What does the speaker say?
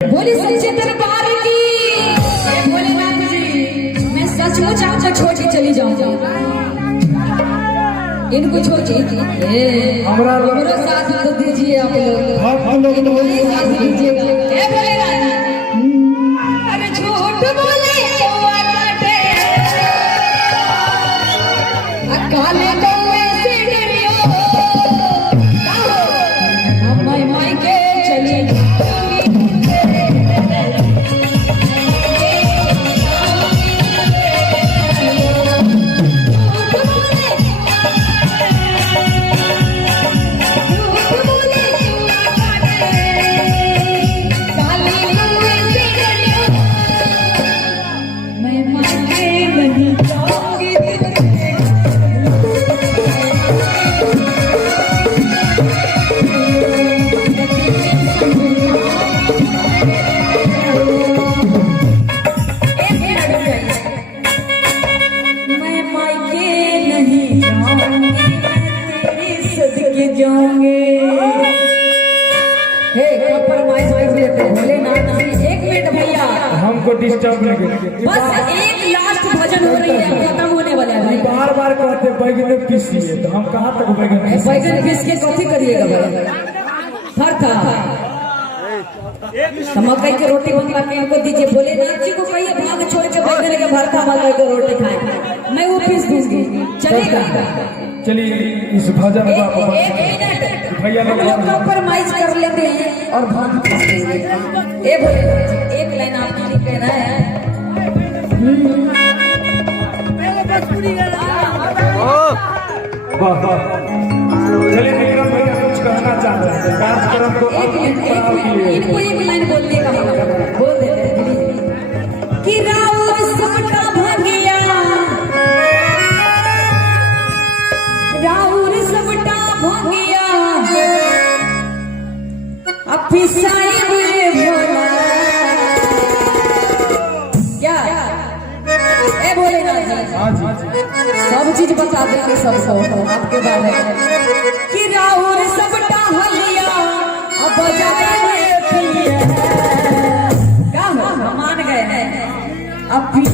बोली सच्चे दरबार की भोलेनाथ जी। मैं सचमुच आपसे छोटी चली जाऊंगा, इनको छोटी हमारा साथ तो दीजिए आप लोग, हम लोग तो साथ दीजिएगा। अरे झूठ बोले काले कौवे से डरियो, मैं मायके चली जाऊंगे। हे कॉम्प्रोमाइज कर देते भोलेनाथ जी। एक मिनट भैया, हमको डिस्टर्ब नहीं करिए। बस एक लास्ट भजन हो रही है, खत्म होने वाला है भाई। बार बार कहते बैगन पीसिए, तो हम कहाँ तक बैगन बैगन पीस के कथी करिएगा भाई? फर था मकई की रोटी बनवा के इनको दीजिए। भोलेनाथ जी को कहिए भाग छोड़ के बैगन के भरता मकई की रोटी खाए, मैं वो पीस दूंगी, चलेगा? चलिए इस भजन को भैया लोग कॉम्प्रोमाइज कर लेते हैं और भाग देंगे। एक लाइन आपके लिए कहना है। चलिए विक्रम भैया कुछ कहना चाहते हैं कार्यक्रम को इनको एक लाइन बोलने का बोल देते हैं कि राउर सबटा भागिया, राउर सबटा भागिया अब पिसाई भोला क्या ए भोलेनाथ जी सब चीज बता देंगे सबको आपके बारे में कि राउर सबटा हलिया अब बजा क्या हो मान गए हैं अब पीस